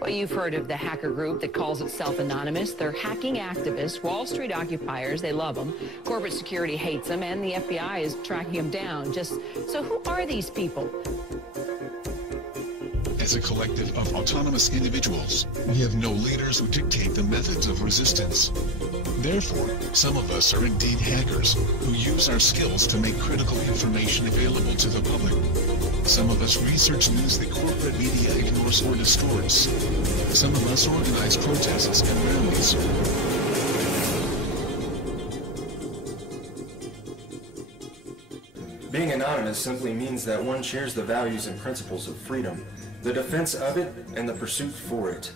Well, you've heard of the hacker group that calls itself Anonymous. They're hacking activists, Wall Street occupiers. They love them. Corporate security hates them, and the FBI is tracking them down. So who are these people? As a collective of autonomous individuals, we have no leaders who dictate the methods of resistance. Therefore, some of us are indeed hackers who use our skills to make critical information available to the public. Some of us research news that corporate media ignores or distorts. Some of us organize protests and rallies. Being anonymous simply means that one shares the values and principles of freedom, the defense of it, and the pursuit for it.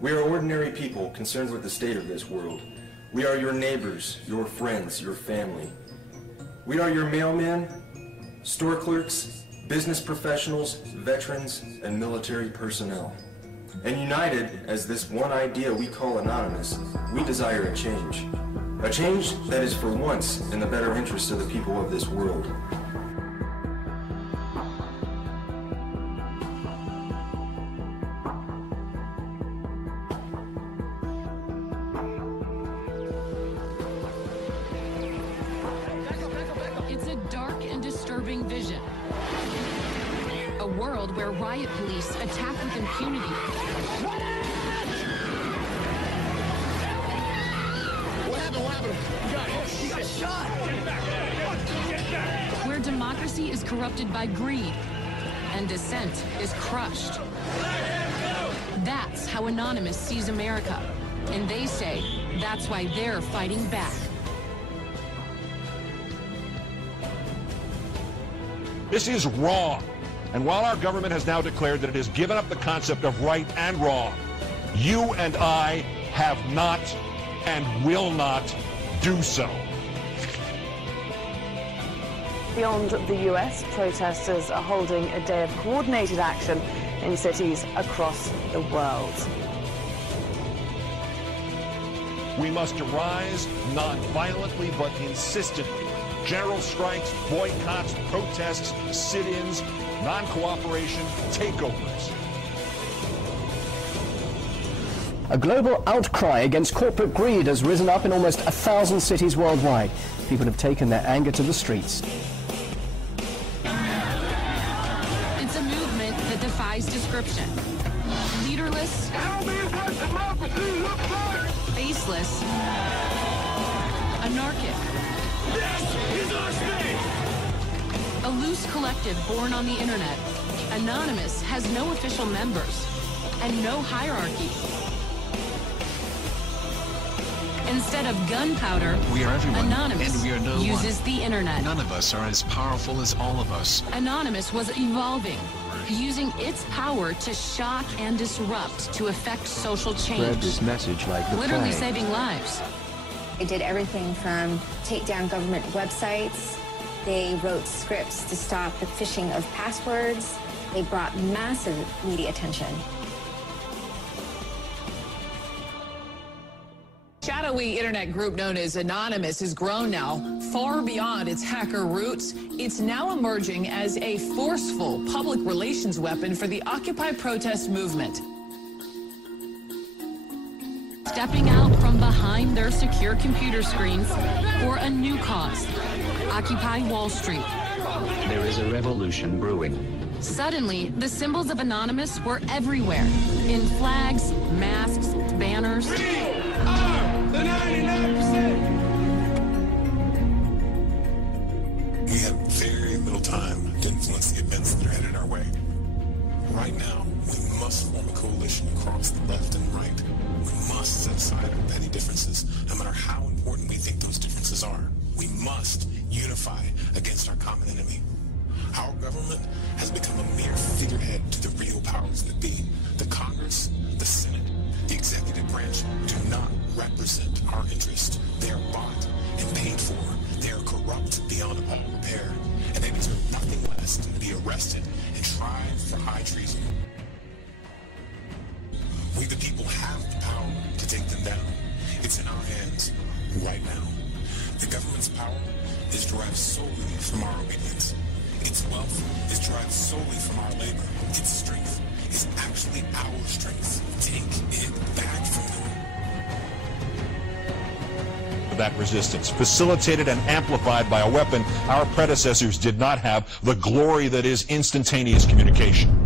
We are ordinary people concerned with the state of this world. We are your neighbors, your friends, your family. We are your mailmen, store clerks, business professionals, veterans, and military personnel. And united as this one idea we call anonymous, we desire a change. A change that is for once in the better interest of the people of this world. It's a dark and disturbing vision. A world where riot police attack with impunity. What happened? You got shot! Where democracy is corrupted by greed and dissent is crushed. That's how Anonymous sees America. And they say that's why they're fighting back. This is wrong. And while our government has now declared that it has given up the concept of right and wrong, you and I have not and will not do so. Beyond the US, protesters are holding a day of coordinated action in cities across the world. We must rise not violently but insistently. General strikes, boycotts, protests, sit-ins, non-cooperation, takeovers. A global outcry against corporate greed has risen up in almost 1,000 cities worldwide. People have taken their anger to the streets. It's a movement that defies description. Leaderless, faceless, anarchic. This is our state! A loose collective born on the internet, Anonymous has no official members and no hierarchy. Instead of gunpowder, We are everyone, Anonymous and we are no uses one. the internet. None of us are as powerful as all of us. Anonymous was evolving, using its power to shock and disrupt to affect social change. Spread this message like the Literally plague. saving lives. They did everything from take down government websites. They wrote scripts to stop the phishing of passwords. They brought massive media attention. Shadowy internet group known as Anonymous has grown now far beyond its hacker roots. It's now emerging as a forceful public relations weapon for the Occupy protest movement. Stepping out from behind their secure computer screens for a new cause, Occupy Wall Street. There is a revolution brewing. Suddenly, the symbols of Anonymous were everywhere, in flags, masks, banners. We are the 99%! We have very little time to influence the events that are headed our way. Right now, we must form a coalition across the left and right. We must set aside our petty differences, no matter how important we think those differences are. We must unify against our common enemy. Our government has become a mere figurehead to the real powers that be. The Congress, the Senate, the executive branch do not represent our interests. They are bought and paid for. They are corrupt beyond all repair. And they deserve nothing less than to be arrested and tried for high treason to take them down. It's in our hands right now. The government's power is derived solely from our obedience. Its wealth is derived solely from our labor. Its strength is actually our strength. Take it back from them. That resistance, facilitated and amplified by a weapon our predecessors did not have, the glory that is instantaneous communication.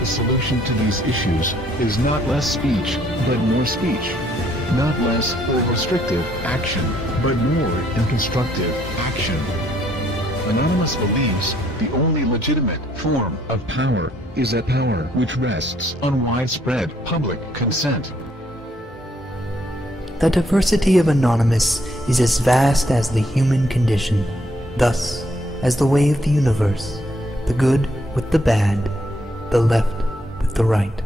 The solution to these issues is not less speech, but more speech. Not less or restrictive action, but more and constructive action. Anonymous believes the only legitimate form of power is a power which rests on widespread public consent. The diversity of Anonymous is as vast as the human condition, thus, as the way of the universe, the good with the bad, the left with the right.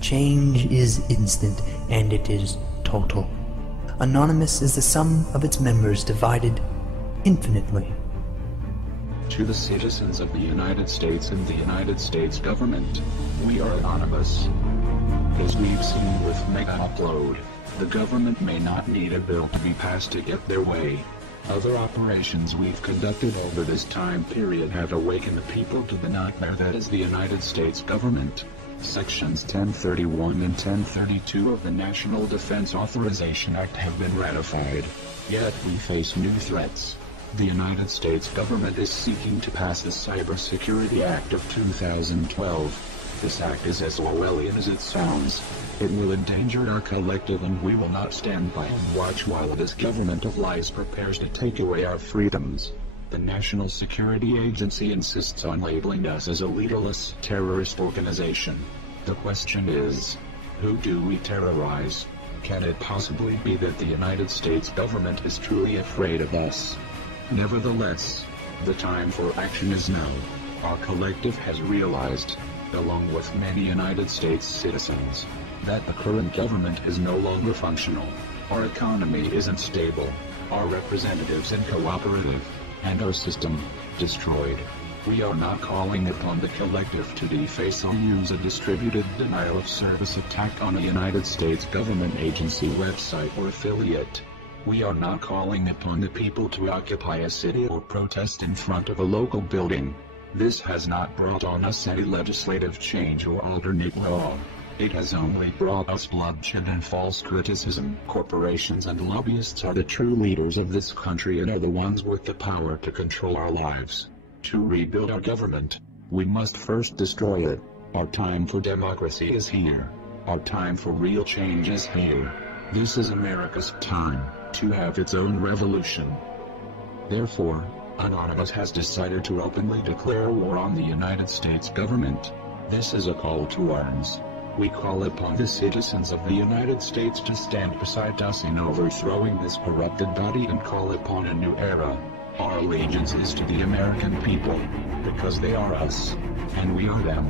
Change is instant, and it is total. Anonymous is the sum of its members divided infinitely. To the citizens of the United States and the United States government, we are anonymous. As we've seen with Mega Upload, the government may not need a bill to be passed to get their way. Other operations we've conducted over this time period have awakened the people to the nightmare that is the United States government. Sections 1031 and 1032 of the National Defense Authorization Act have been ratified. Yet we face new threats. The United States government is seeking to pass the Cybersecurity Act of 2012. This act is as Orwellian as it sounds. It will endanger our collective, and we will not stand by and watch while this government of lies prepares to take away our freedoms. The National Security Agency insists on labeling us as a leaderless terrorist organization. The question is, who do we terrorize? Can it possibly be that the United States government is truly afraid of us? Nevertheless, the time for action is now. Our collective has realized, along with many United States citizens, that the current government is no longer functional. Our economy isn't stable, our representatives uncooperative, and our system destroyed. We are not calling upon the collective to deface or use a distributed denial of service attack on a United States government agency, website, or affiliate. We are not calling upon the people to occupy a city or protest in front of a local building. This has not brought on us any legislative change or alternate law. It has only brought us bloodshed and false criticism. Corporations and lobbyists are the true leaders of this country and are the ones with the power to control our lives. To rebuild our government, we must first destroy it. Our time for democracy is here. Our time for real change is here. This is America's time to have its own revolution. Therefore, Anonymous has decided to openly declare war on the United States government. This is a call to arms. We call upon the citizens of the United States to stand beside us in overthrowing this corrupted body and call upon a new era. Our allegiance is to the American people, because they are us, and we are them.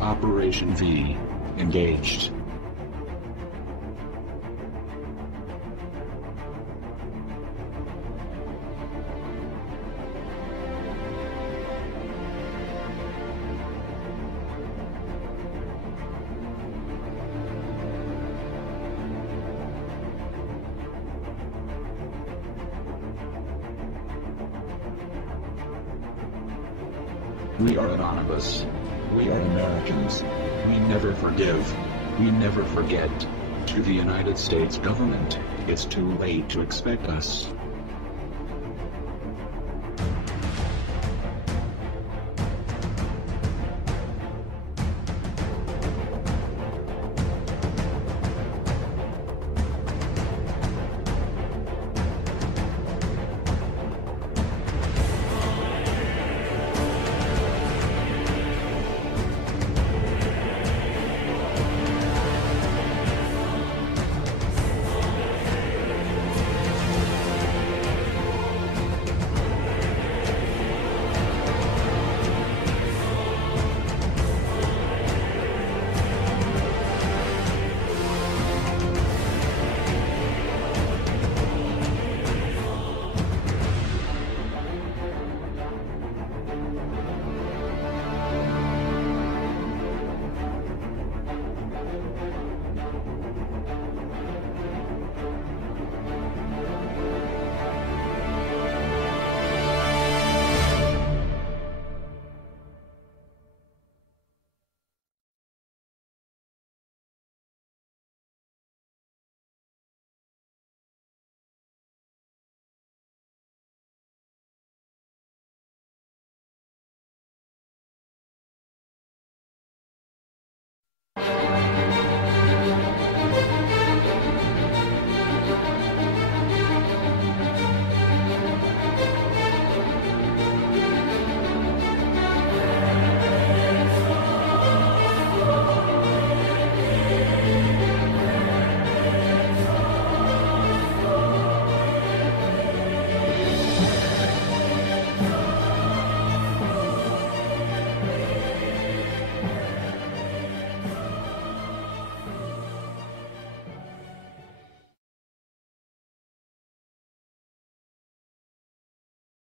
Operation V. Engaged. We are Anonymous. We are Americans. We never forgive. We never forget. To the United States government, it's too late to expect us.